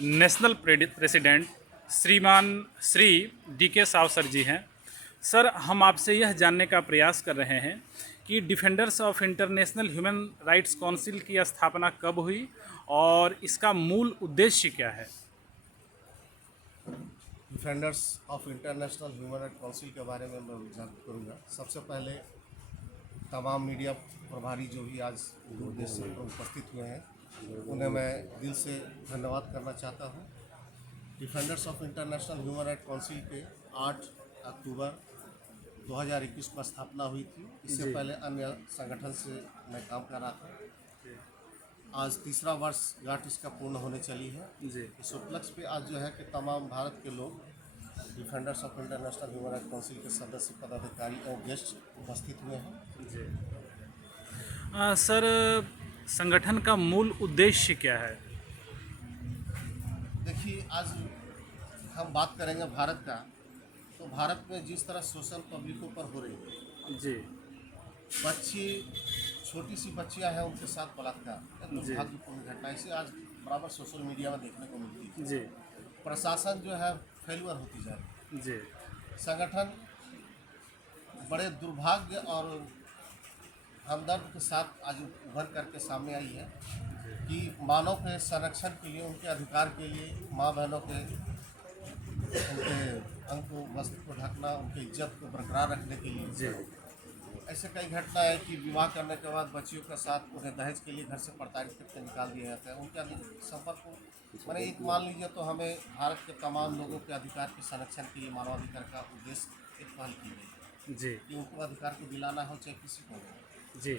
National president श्रीमान Shri DK Sao sir जी हैं। Sir, हम आपसे यह जानने का प्रयास कर रहे हैं कि defenders of international human rights council की स्थापना कब हुई और इसका मूल उद्देश्य क्या है। Defenders of international human right council के बारे में मैं उजागर करूँगा। सबसे पहले तमाम मीडिया प्रभारी जो भी आज उद्देश्य पर उपस्थित हुए हैं उन्हें मैं दिल से धन्यवाद करना चाहता हूँ। Defenders of international human right council के 8 अक्टूबर 2021 को स्थापना हुई थी। इससे पहले अन्य संगठन से मैं काम कर रहा था। आज तीसरा वर्ष गांठ इसका पूर्ण होने चली है। इस उपलक्ष्य पे आज जो है कि तमाम भारत के लोग defenders of international human right council के सदस्य, पदाधिकारी और गेस्ट उपस्थित हुए हैं। सर, संगठन का मूल उद्देश्य क्या है। देखिए, आज हम बात करेंगे भारत का, तो भारत में जिस तरह शोषण पब्लिकों पर हो रही है, जी बच्ची, छोटी सी बच्चियां हैं, उनके साथ बलात्कार, दुर्भाग्यपूर्ण घटना इसे आज बराबर सोशल मीडिया में देखने को मिलती है। जी प्रशासन जो है फेलुअर होती जा रही है। जी संगठन बड़े दुर्भाग्य और हमदर्द के साथ आज उभर करके सामने आई है कि मानव के संरक्षण के लिए, उनके अधिकार के लिए, माँ बहनों के उनके अंग को, वस्त्र को ढकना, उनकी इज्जत को बरकरार रखने के लिए ऐसे कई घटना है कि विवाह करने के बाद बच्चियों के साथ उन्हें दहेज के लिए घर से प्रताड़ित करके निकाल दिया जाता है। उनके संपर्क को मैंने एक मान लीजिए तो हमें भारत के तमाम लोगों के अधिकार के संरक्षण के लिए मानवाधिकार का उद्देश्य एक पहल की गई जी कि उनको अधिकार को दिलाना हो, चाहे किसी को हो। जी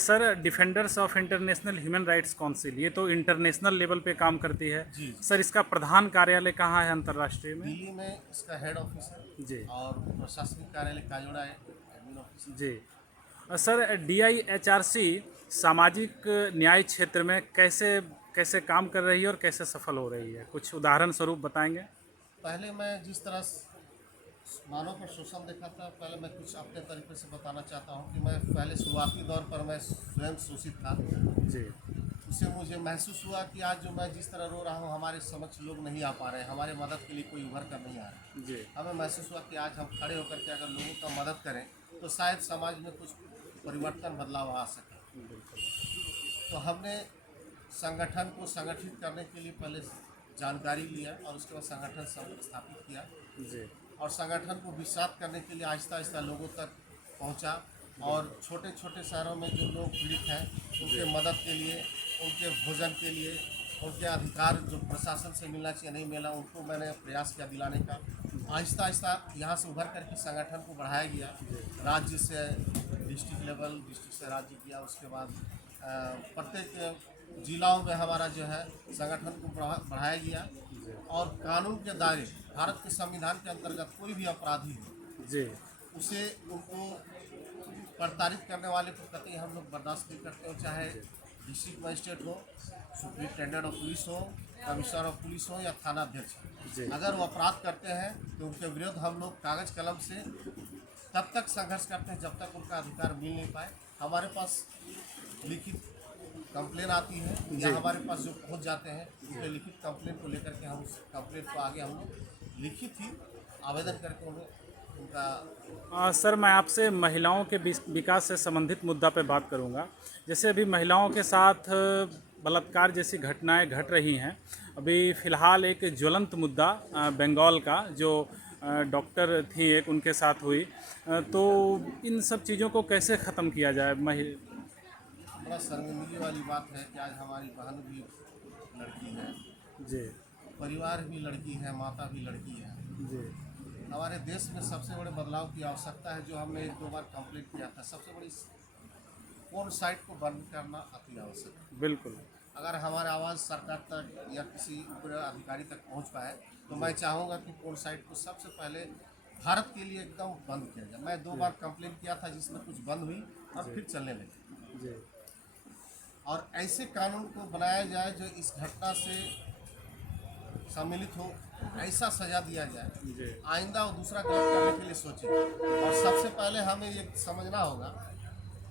sir, defenders of international human rights council ये तो इंटरनेशनल लेवल पे काम करती है। जी सर, इसका प्रधान कार्यालय कहाँ है अंतर्राष्ट्रीय में। दिल्ली में इसका हेड ऑफिस है जी और प्रशासनिक कार्यालय काजोड़ा है, एडमिन ऑफिस। जी सर, DIHRC सामाजिक न्याय क्षेत्र में कैसे कैसे काम कर रही है और कैसे सफल हो रही है, कुछ उदाहरण स्वरूप बताएंगे। पहले मैं जिस तरह मानव पर शोषण देखा था, पहले मैं कुछ अपने तरीके से बताना चाहता हूँ कि मैं पहले शुरुआती दौर पर मैं स्वयं शोषित था। जी उससे मुझे महसूस हुआ कि आज जो मैं जिस तरह रो रहा हूँ, हमारे समक्ष लोग नहीं आ पा रहे हैं, हमारे मदद के लिए कोई उभर कर नहीं आ रहा है। जी हमें महसूस हुआ कि आज हम खड़े होकर के अगर लोगों का मदद करें तो शायद समाज में कुछ परिवर्तन, बदलाव आ सके। तो हमने संगठन को संगठित करने के लिए पहले जानकारी लिया और उसके बाद संगठन स्थापित किया जी और संगठन को विस्तार करने के लिए आहिस्ता आहिस्ता लोगों तक पहुंचा और छोटे छोटे शहरों में जो लोग पीड़ित हैं उनके मदद के लिए, उनके भोजन के लिए, उनके अधिकार जो प्रशासन से मिलना चाहिए नहीं मिला, उनको मैंने प्रयास किया दिलाने का। आहिस्ता आहिस्ता यहाँ से उभर करके संगठन को बढ़ाया गया, राज्य से डिस्ट्रिक्ट लेवल, डिस्ट्रिक्ट से राज्य किया। उसके बाद प्रत्येक जिलाओं में हमारा जो है संगठन को बढ़ाया गया और कानून के दायरे, भारत के संविधान के अंतर्गत कोई भी अपराधी हो जी उसे, उनको प्रताड़ित करने वाले को कतई हम लोग बर्दाश्त नहीं करते हो, चाहे डिस्ट्रिक्ट मजिस्ट्रेट हो, सुप्रिंटेंडेंट ऑफ पुलिस हो, कमिश्नर ऑफ पुलिस हो या थाना अध्यक्ष हो। अगर वो अपराध करते हैं तो उनके विरुद्ध हम लोग कागज कलम से तब तक संघर्ष करते हैं जब तक उनका अधिकार मिल नहीं पाए। हमारे पास लिखित कंप्लेन आती है या हमारे पास जो पहुंच जाते हैं उनके लिखित कंप्लेन को लेकर के हम उस कंप्लेन को आगे हम लोग लिखित ही आवेदन करके उन्हें उनका। सर, मैं आपसे महिलाओं के विकास से संबंधित मुद्दा पे बात करूंगा। जैसे अभी महिलाओं के साथ बलात्कार जैसी घटनाएं घट रही हैं। अभी फ़िलहाल एक ज्वलंत मुद्दा बंगाल का जो डॉक्टर थी एक, उनके साथ हुई। तो इन सब चीज़ों को कैसे ख़त्म किया जाए। बड़ा शर्मिंदगी वाली बात है कि आज हमारी बहन भी लड़की है, जी परिवार भी लड़की है, माता भी लड़की है। जी हमारे देश में सबसे बड़े बदलाव की आवश्यकता है, जो हमने 1-2 बार कंप्लीट किया था। सबसे बड़ी पोर्न साइट को बंद करना अति आवश्यक है। बिल्कुल। अगर हमारा आवाज़ सरकार तक या किसी ऊपर अधिकारी तक पहुंच पाए तो मैं चाहूँगा कि पोर्न साइट को सबसे पहले भारत के लिए एकदम बंद किया जाए। मैं 2 बार कंप्लेन किया था जिसमें कुछ बंद हुई और फिर चलने लगी। जी और ऐसे कानून को बनाया जाए जो इस घटना से सम्मिलित हो, ऐसा सजा दिया जाए, आइंदा वो दूसरा गलत करने के लिए सोचे। और सबसे पहले हमें ये समझना होगा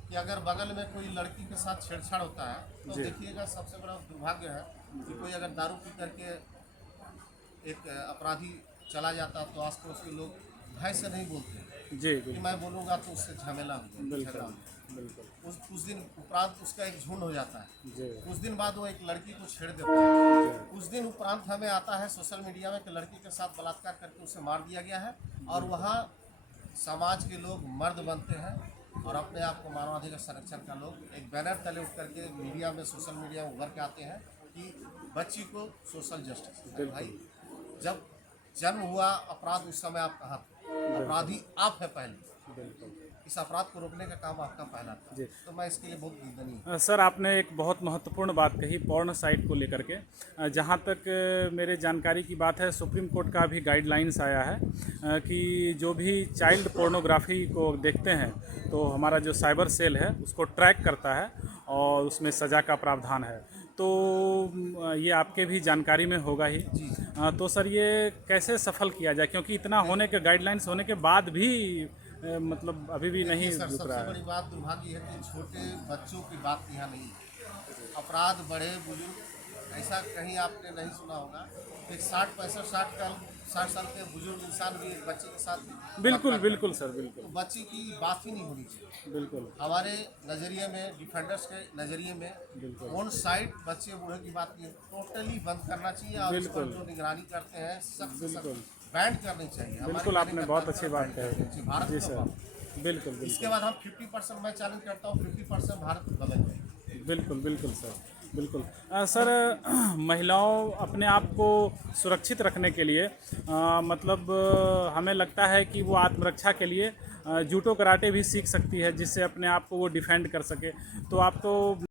कि अगर बगल में कोई लड़की के साथ छेड़छाड़ होता है तो देखिएगा, सबसे बड़ा दुर्भाग्य है कि कोई अगर दारू पी करके एक अपराधी चला जाता तो आस पड़ोस के लोग भय से नहीं बोलते जी कि बिल्कुल मैं बोलूँगा तो उससे झमेला हो जाए, झगड़ा हो जाए। बिल्कुल कुछ दिन उपरांत उसका एक झुंड हो जाता है। जी कुछ दिन बाद वो एक लड़की को छेड़ देता है। कुछ दिन उपरांत हमें आता है सोशल मीडिया में कि लड़की के साथ बलात्कार करके उसे मार दिया गया है, और वहाँ समाज के लोग मर्द बनते हैं और अपने आप को मानवाधिकार संरक्षण का लोग एक बैनर तले उठ करके मीडिया में, सोशल मीडिया में उभर के आते हैं कि बच्ची को सोशल जस्टिस। भाई, जब जन्म हुआ अपराध उस समय आप कहाँ थे? अपराधी आप है पहले। बिल्कुल इस अपराध को रोकने का काम आपका पहला था, जी। तो मैं इसके लिए बहुत निंदनीय हूँ। सर, आपने एक बहुत महत्वपूर्ण बात कही पोर्न साइट को लेकर के। जहाँ तक मेरे जानकारी की बात है, सुप्रीम कोर्ट का भी गाइडलाइंस आया है कि जो भी चाइल्ड पोर्नोग्राफी को देखते हैं तो हमारा जो साइबर सेल है उसको ट्रैक करता है और उसमें सज़ा का प्रावधान है। तो ये आपके भी जानकारी में होगा ही। तो सर, ये कैसे सफल किया जाए, क्योंकि इतना होने के गाइडलाइंस होने के बाद भी मतलब अभी भी नहीं सर, रुक सबसे रहा है। बड़ी बात दुर्भाग्य है कि छोटे बच्चों की बात यहाँ नहीं है। अपराध बड़े बुजुर्ग, ऐसा कहीं आपने नहीं सुना होगा। एक 60 साल के बुजुर्ग इंसान भी एक बच्चे के साथ बिल्कुल बलात्कार बिल्कुल सर, करे। बिल्कुल तो बच्चे की बात ही नहीं होनी चाहिए। बिल्कुल हमारे नज़रिए में, डिफेंडर्स के नज़रिए में, बिल्कुल ऑन साइड बच्चे बूढ़े की बात नहीं, टोटली बंद करना चाहिए और इस पर बिल्कुल। जो निगरानी करते हैं सख्त से सख्त बिल्कुल। बैंड करनी चाहिए। हमारे बिल्कुल, कहने आपने का बहुत तात्पर्य अच्छी बात बैन करनी कही। चाहिए। भारत जी में सर, बात। बिल्कुल बिल्कुल इसके बाद हम 50% मैं चैलेंज करता हूँ, 50% भारत बदल जाएगी। बिल्कुल बिल्कुल सर, बिल्कुल। सर, महिलाओं अपने आप को सुरक्षित रखने के लिए मतलब हमें लगता है कि वो आत्मरक्षा के लिए जूडो कराटे भी सीख सकती है, जिससे अपने आप को वो डिफेंड कर सके। तो आप तो